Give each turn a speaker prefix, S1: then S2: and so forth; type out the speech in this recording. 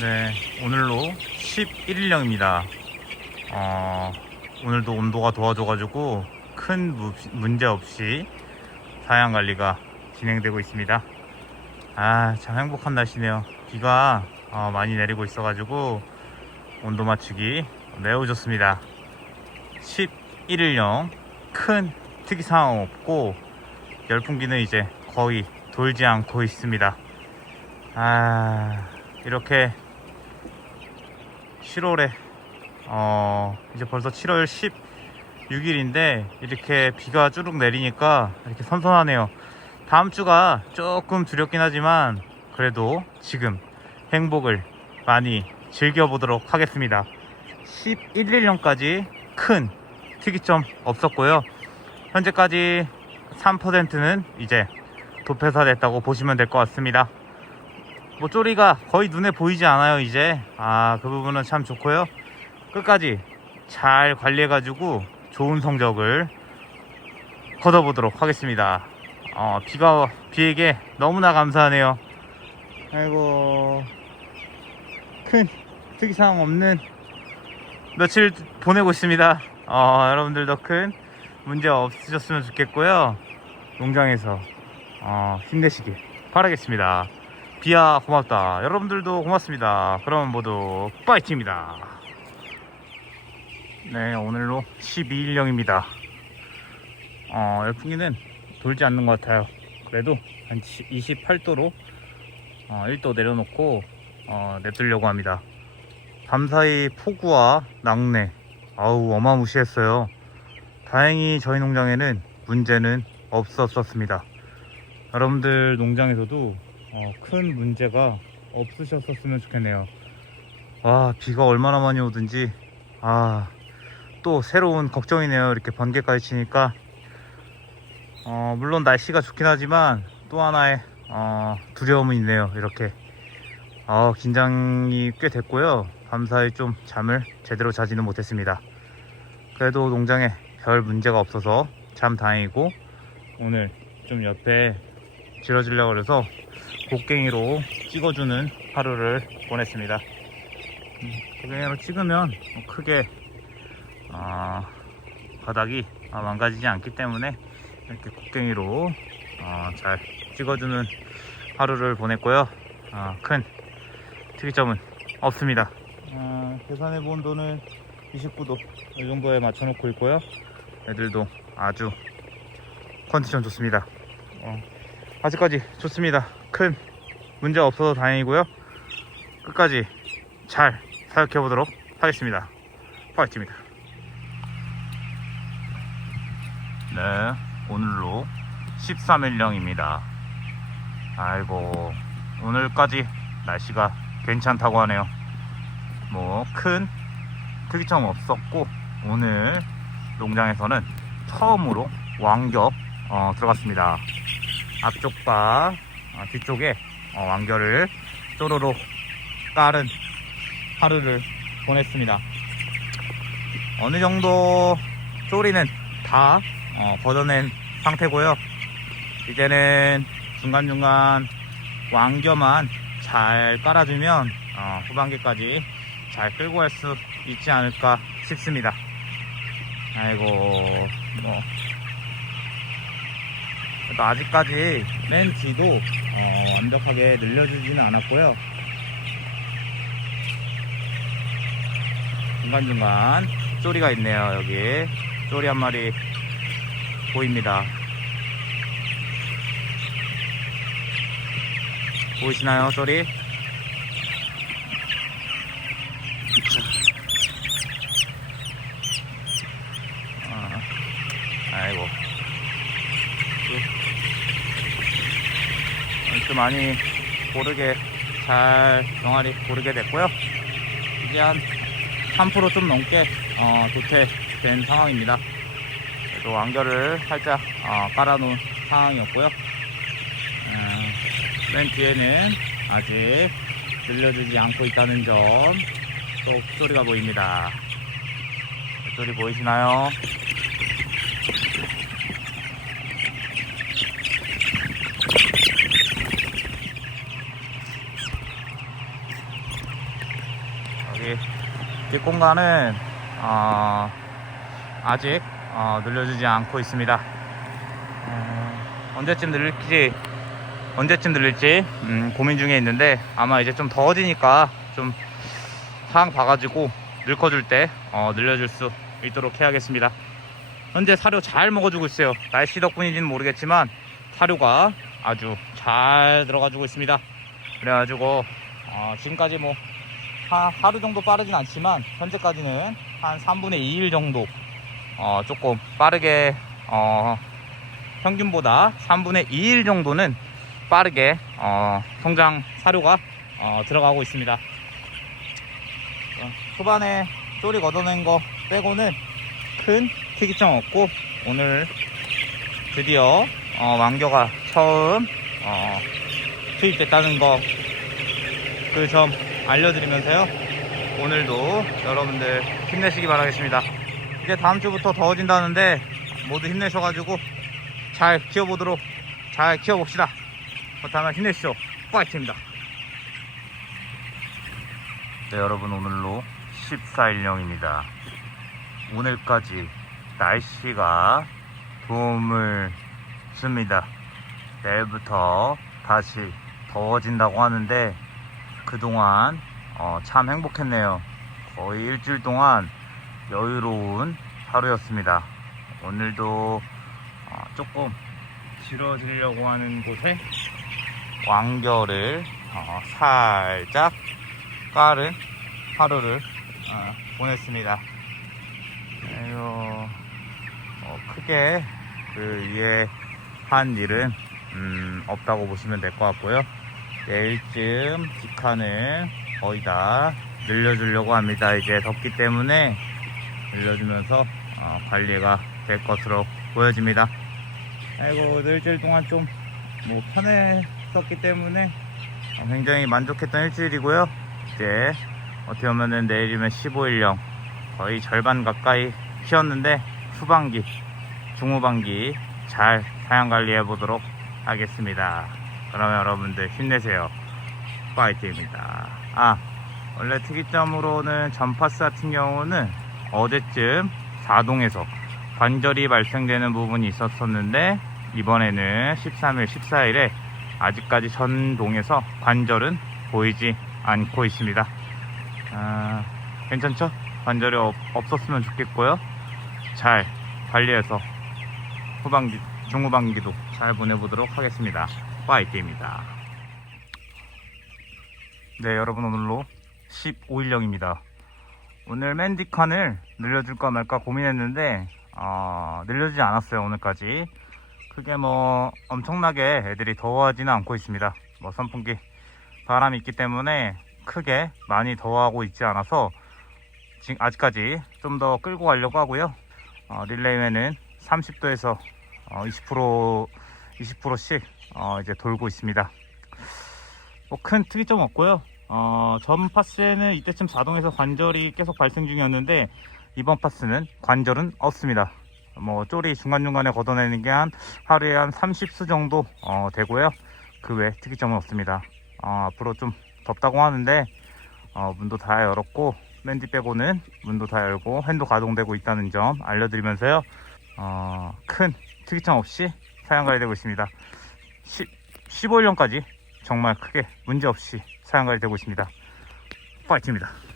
S1: 네, 오늘로 11일령입니다. 어, 오늘도 온도가 도와줘가지고 큰 무- 문제 없이 사양 관리가 진행되고 있습니다. 아, 참 행복한 날씨네요. 비가 어, 많이 내리고 있어가지고 온도 맞추기 매우 좋습니다. 11일령 큰 특이사항 없고 열풍기는 이제 거의 돌지 않고 있습니다. 아, 이렇게 7월에 어 이제 벌써 7월 16일인데 이렇게 비가 쭈룩 내리니까 이렇게 선선하네요. 다음 주가 조금 두렵긴 하지만 그래도 지금 행복을 많이 즐겨보도록 하겠습니다. 11일령까지 큰 특이점 없었고요. 현재까지 3%는 이제 도폐사 됐다고 보시면 될 것 같습니다. 뭐 쪼리가 거의 눈에 보이지 않아요 이제. 아 그 부분은 참 좋고요. 끝까지 잘 관리해 가지고 좋은 성적을 거둬 보도록 하겠습니다. 어 비가 비에게 너무나 감사하네요. 아이고 큰 특이사항 없는 며칠 보내고 있습니다. 어 여러분들도 큰 문제 없으셨으면 좋겠고요. 농장에서 어, 힘내시길 바라겠습니다 비야 고맙다. 여러분들도 고맙습니다. 그럼 모두 파이팅입니다. 네, 오늘로 12일령입니다. 어, 열풍기는 돌지 않는 것 같아요. 그래도 한 28도로 어, 1도 내려놓고 어, 냅두려고 합니다. 밤사이 폭우와 낙뢰, 아우 어마무시했어요. 다행히 저희 농장에는 문제는 없었었습니다. 여러분들 농장에서도 어, 큰 문제가 없으셨었으면 좋겠네요. 아, 비가 얼마나 많이 오든지, 아, 또 새로운 걱정이네요. 이렇게 번개까지 치니까. 어, 물론 날씨가 좋긴 하지만 또 하나의 어, 두려움은 있네요. 이렇게. 어, 긴장이 꽤 됐고요. 밤사이 좀 잠을 제대로 자지는 못했습니다. 그래도 농장에 별 문제가 없어서 참 다행이고, 오늘 좀 옆에 길어지려고 그래서 곡괭이로 찍어주는 하루를 보냈습니다. 음, 곡괭이로 찍으면 뭐 크게 아, 바닥이 아, 망가지지 않기 때문에 이렇게 곡괭이로 아, 잘 찍어주는 하루를 보냈고요. 아, 큰 특이점은 없습니다. 아, 계산해 본 돈은 29도 이 정도에 맞춰놓고 있고요. 애들도 아주 컨디션 좋습니다. 어, 아직까지 좋습니다. 큰 문제 없어서 다행이고요. 끝까지 잘 사역해 보도록 하겠습니다. 파이팅입니다. 네, 오늘로 13일령입니다. 아이고, 오늘까지 날씨가 괜찮다고 하네요. 뭐, 큰 특이점 없었고, 오늘 농장에서는 처음으로 왕겹 어, 들어갔습니다. 앞쪽과 어, 뒤쪽에 어, 완결을 쪼로로 깔은 하루를 보냈습니다. 어느 정도 쪼리는 다 어, 걷어낸 상태고요. 이제는 중간중간 완겨만 잘 깔아주면 어, 후반기까지 잘 끌고 갈 수 있지 않을까 싶습니다. 아이고 뭐 그래도 아직까지 맨 뒤도 어, 완벽하게 늘려주지는 않았고요. 중간중간 쪼리가 있네요. 여기 쪼리 한 마리 보입니다. 보이시나요, 쪼리? 아, 아이고. 이렇게 많이 고르게 잘 병아리 고르게 됐고요. 이제 한 3%좀 넘게 어, 도태된 상황입니다. 그래도 완결을 살짝 어, 깔아놓은 상황이었고요. 어, 맨 뒤에는 아직 늘려주지 않고 있다는 점또 소리가 보입니다. 소리 보이시나요? 여기 뒷공간은 어, 아직 어, 늘려주지 않고 있습니다. 어, 언제쯤 늘릴지 언제쯤 늘릴지 음, 고민 중에 있는데 아마 이제 좀 더워지니까 좀 상황 봐가지고 늙어줄 때 어, 늘려줄 수 있도록 해야겠습니다. 현재 사료 잘 먹어주고 있어요. 날씨 덕분인지는 모르겠지만 사료가 아주 잘 들어가주고 있습니다. 그래가지고 어, 지금까지 뭐 하, 하루 정도 빠르진 않지만 현재까지는 한 3분의 2일 정도 어, 조금 빠르게 어, 평균보다 3분의 2일 정도는 빠르게 어, 성장 사료가 어, 들어가고 있습니다. 어, 초반에 쪼리 걷어낸 거 빼고는 큰 특이점 없고 오늘 드디어 어, 왕겨가 처음 어, 투입됐다는 거 그점 알려드리면서요. 오늘도 여러분들 힘내시기 바라겠습니다. 이제 다음 주부터 더워진다는데 모두 힘내셔가지고 잘 키워보도록 잘 키워봅시다. 그렇다면 힘내시죠 파이팅입니다. 네 여러분 오늘로 14일령입니다. 오늘까지 날씨가 도움을 줍니다. 내일부터 다시 더워진다고 하는데 그동안 어, 참 행복했네요 거의 일주일 동안 여유로운 하루였습니다 오늘도 어, 조금 길어지려고 하는 곳에 왕겨를 어, 살짝 깔은 하루를 어, 보냈습니다. 아이고, 어, 크게 그 위에 한 일은 음, 없다고 보시면 될 것 같고요. 내일쯤 뒷칸을 거의 다 늘려주려고 합니다. 이제 덥기 때문에 늘려주면서 어, 관리가 될 것으로 보여집니다. 아이고 일주일 동안 좀 뭐 편했었기 때문에 어, 굉장히 만족했던 일주일이고요. 이제 어떻게 보면은 내일이면 15일령 거의 절반 가까이 키웠는데 후반기, 중후반기 잘 사양 관리해 보도록 하겠습니다. 그러면 여러분들 힘내세요. 파이팅입니다. 아, 원래 특이점으로는 전파스 같은 경우는 어제쯤 4동에서 관절이 발생되는 부분이 있었었는데 이번에는 13일, 14일에 아직까지 전동에서 관절은 보이지 않고 있습니다. 아, 괜찮죠? 관절이 없, 없었으면 좋겠고요. 잘 관리해서 후반기, 중후반기도 잘 보내보도록 하겠습니다. 파이팅입니다. 네, 여러분 오늘로 15일령입니다. 오늘 맨디칸을 늘려줄까 말까 고민했는데 어, 늘려주지 않았어요 오늘까지 크게 뭐 엄청나게 애들이 더워하지는 않고 있습니다 뭐 선풍기 바람이 있기 때문에 크게 많이 더워하고 있지 않아서 지금 아직까지 좀 더 끌고 가려고 하고요 어, 릴레이에는 30도에서 어, 20% 20%씩 어, 이제 돌고 있습니다 뭐 큰 특이점 없고요 어, 전 파스에는 이때쯤 자동에서 관절이 계속 발생 중이었는데 이번 파스는 관절은 없습니다. 뭐 쪼리 중간중간에 걷어내는 게 한 하루에 한 30수 정도 어, 되고요. 그 외 특이점은 없습니다. 어, 앞으로 좀 덥다고 하는데 어, 문도 다 열었고 맨디 빼고는 문도 다 열고 핸도 가동되고 있다는 점 알려드리면서요. 어, 큰 특이점 없이 사양 관리 되고 있습니다. 10, 15일령까지 정말 크게 문제없이 사양 관리 되고 있습니다. 파이팅입니다.